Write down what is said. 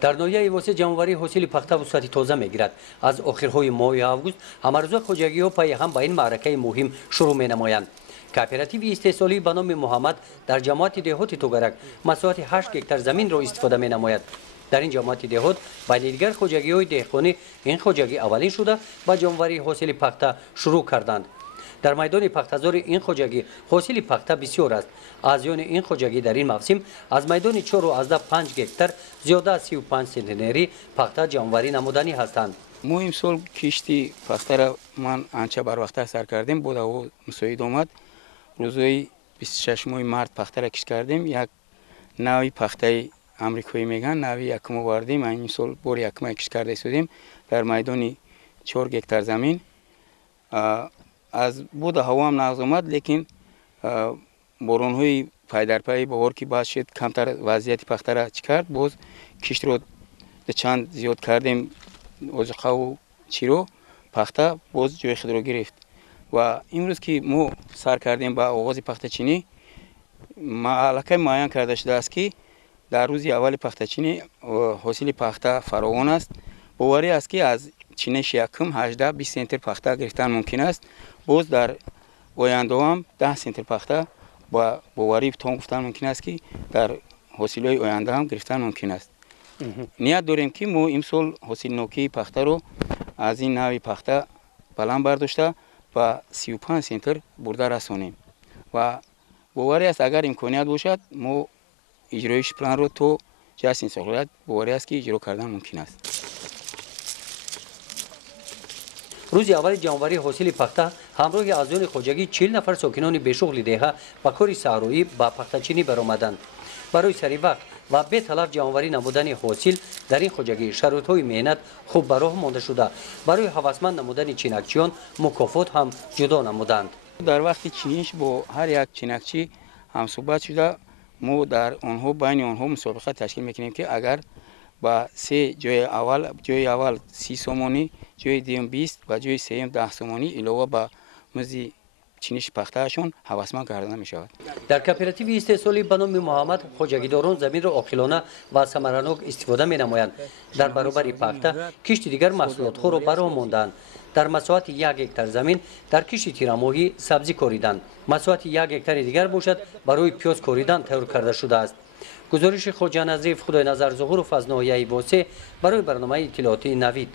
در ناحیه واسه جمعآوری حاصل پخته و صورت تازه میگیرد. از آخرهای ماه آگوست همارزو خوجگی ها پای هم با این معرکه مهم شروع می نمایند. کوپراتیو استحصالی به نام محمد در جماعت دهات توگرک مساحت 8 هکتار زمین را استفاده می نماید. در این جماعت دهات با دیگر خوجگی های دهقانی این خوجگی اولین شده با جمعآوری حاصل پخته شروع کردند. در میدان پخته‌زار این خوجگی حاصل پخته بسیار است. ازیان این خوجگی در این موسم از میدان 4.5 هکتار زیاده از 35 سنتنری پخته جمعآوری نمودنی هستند. ما امسال کشتی پخته را من آنچه بر وقت سر کردیم بود و مساعد آمد. روزهای 26 ماه مارت پخته را کش کردیم. یک نوی پخته آمریکایی میگن نوی یکم آوردیم. این سال بار یکم کش کرده شدیم در میدان 4 هکتار زمین. از بود هوا هم نقض آمد لیکن بارون های پای در پای بهار که باعث شد کمتر وضعیت پخته را چی کرد. باز کشت رو چند زیاد کردیم اوزقه و چی رو پخته باز جای خود رو گرفت و امروز که ما سر کردیم با آغاز پخته چینی علاقه معین کرده شده است که در روز اول پخته چینی حاصل پخته فراوان است. باوری است که از چینش یکم 18-20 سنتر پخته گرفتن ممکن است. باز در آینده هم 10 سنتر پخته با باوری تون گفتن ممکن است که در حاصل‌های آینده هم گرفتن ممکن است. نیت داریم که ما امسال حاصل نوکی پخته رو از این نوع پخته بلند برداشته و 35 سنتر برده رسانیم و باوری است اگر امکانیت باشد ما اجرایش پلان رو تو جهت سالات باوری است که اجرا کردن ممکن است. روز اول جمعآوری حاصل پخته همراه اعضای خوجگی 40 نفر ساکنان بیشغل دهه با کار صحرایی با پخته چینی برآمدند. برای سری وقت و به طلب جمعآوری نمودن حاصل در این خوجگی شرایط‌های مهنت خوب به راه مانده شده. برای هوسمند نمودن چینکچیان مکافات هم جدا نمودند. در وقت چینش با هر یک چینکچی هم صحبت شده. ما در آنها بین آنها مسابقه تشکیل میکنیم که اگر با جای اول 30 سومانی، جای دوم 20 و جای سوم 10 سومانی علاوه به مزد چینش پختهشون هوسمند کردن می شود. در کوپراتیو استحصالی به نام محمد خوجگیداران زمین را عاقلانه و ثمره‌ناک استفاده می نمایند. در برابر پخته کشت دیگر محصولات خود را برآ ماندند. در مساحت 1 هکتار زمین در کشت تیرماهی سبزی کاریدند. مساحت 1 هکتار دیگر باشد برای پیاز کاریدن تیار کرده شده است. گزارش خواجه نظیف خدای نظر ظهور از ناحیه واسه برای برنامه اطلاعاتی نوید.